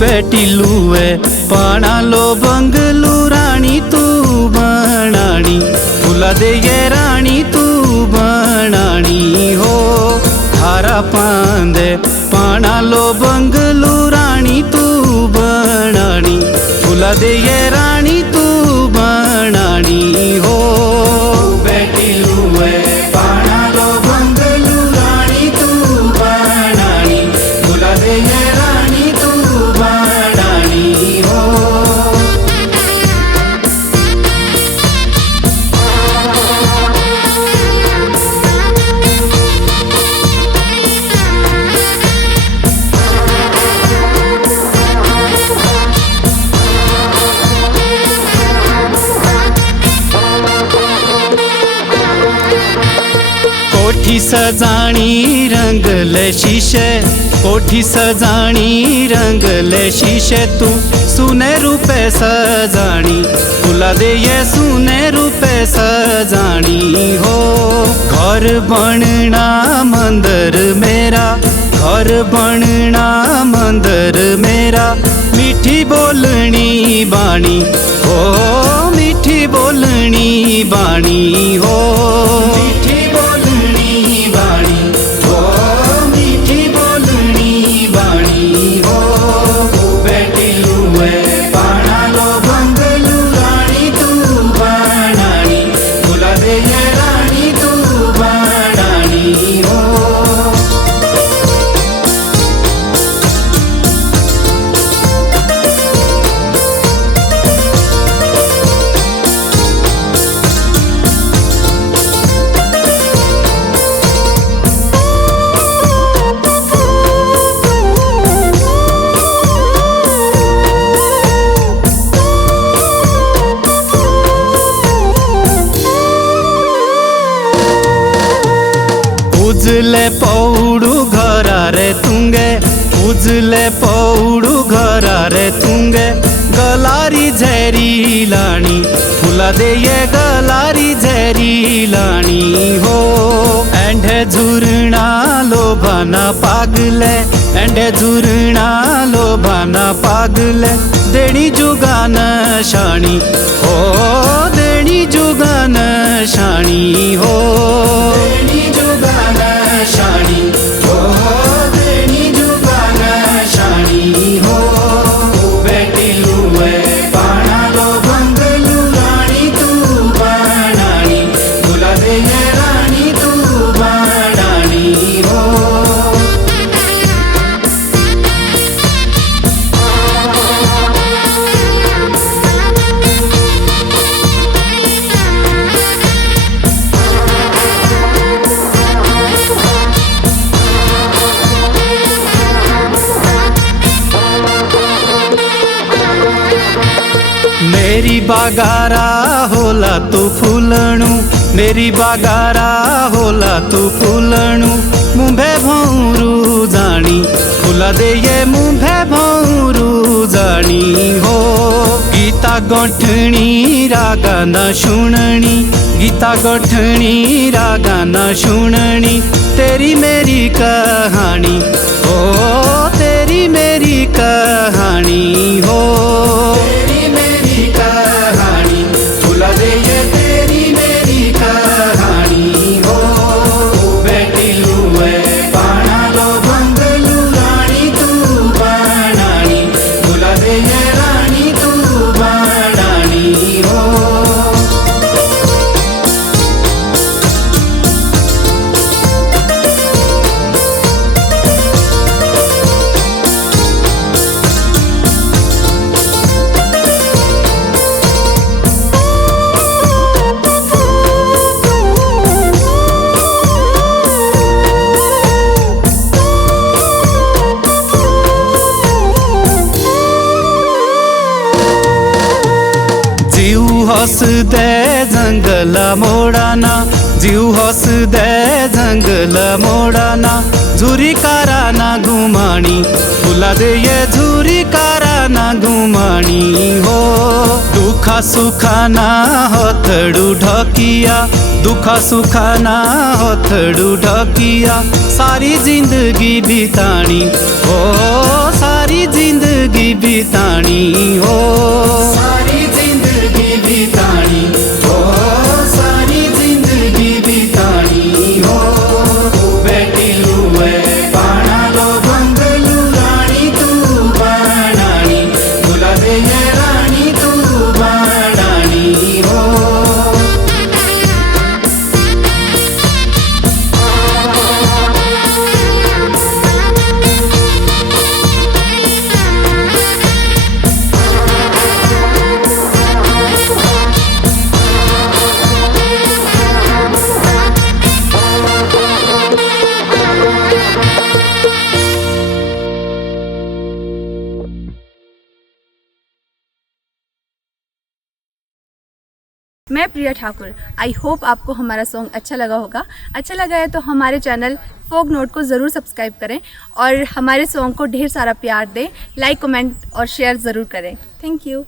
બેટીલું એ પાણાલો બંગલું રાણી તું બનાણી ફૂલા દે રાણી તું બનાણી હો હારા પાંદે પાણાલો બંગલું રાણી તું બનાણી ફૂલા દે રાણી તું બનાણી હો બેટીલું એ પાણાલો બંગલું રાણી તું બનાણી ફૂલા દે રાણી તું बनाणी हो। कोठी सजाणी रंगले शीशे कोठी सजाणी रंगले शीशे तू सुने रूपे सजाणी फूला दे ये सुने रूपे सजाणी हो घर बनना मंदिर मेरा घर बनना मंदिर मेरा मीठी बोलनी बाणी हो मीठी बोलनी बाणी हो मीठी बोलनी बाणी हो मीठी बोलनी बाणी हो बेटीलू ए पाणालो बंगलू राणी तू बनाणी फुला दे राणी तू बनाणी हो। उजले पौडू घरा रे तुंगे उजले पौडू घरा रे तुंगे गलारी झेरी लाणी फुला दे ये गलारी झेरी लाणी हो एंढे झुरणा लोभाना पागले एंढे झुरणा लोभाना पागले देणी जुगान शाणी हो देणी जुगान शाणी हो देणी जुगान शाणी हो देणी जुगान शाणी हो बेटीलू ए पाणालो बंगलू राणी तू बनाणी फुला दे राणी तू बनाणी हो। मेरी बागारा होला तू फूलणू मेरी बागारा होला तू फूलणू मुंभे भौरू जाणी फुला दे ये मुंभे भौरू जाणी हो गीता गोठणी रागा न शुणणी गीता गोठणी रागा न शुणणी तेरी मेरी कहानी हो तेरी मेरी कहानी हो तेरी मेरी कहानी फुला दे ये तेरी मेरी कहानी हो बेटीलू ए पाणालो बंगलू राणी तू बनाणी फुला दे ये राणी तू बनाणी हो। हसदे जंगला मोडाना, जीव हसदे जंगला मोडाना, झुरी काराना घुमाणी, फुला दे ये झुरी काराना घुमाणी हो। दुखा सुखाना हथड़ू ढकिया, दुखा सुखाना हथड़ू ढकिया, सारी जिंदगी बिताणी हो, सारी जिंदगी बिताणी हो, सारी जिंदगी बिताणी हो, सारी जिंदगी बिताणी हो। बेटी लुए पाना लो बंगलू रानी तू बनाणी, फुला दे ये रानी तू बनाणी हो। मैं प्रिया ठाकुर। आई होप आपको हमारा सॉन्ग अच्छा लगा होगा। अच्छा लगा है तो हमारे चैनल फोक नोट को ज़रूर सब्सक्राइब करें और हमारे सॉन्ग को ढेर सारा प्यार दें, लाइक कमेंट और शेयर ज़रूर करें। Thank you.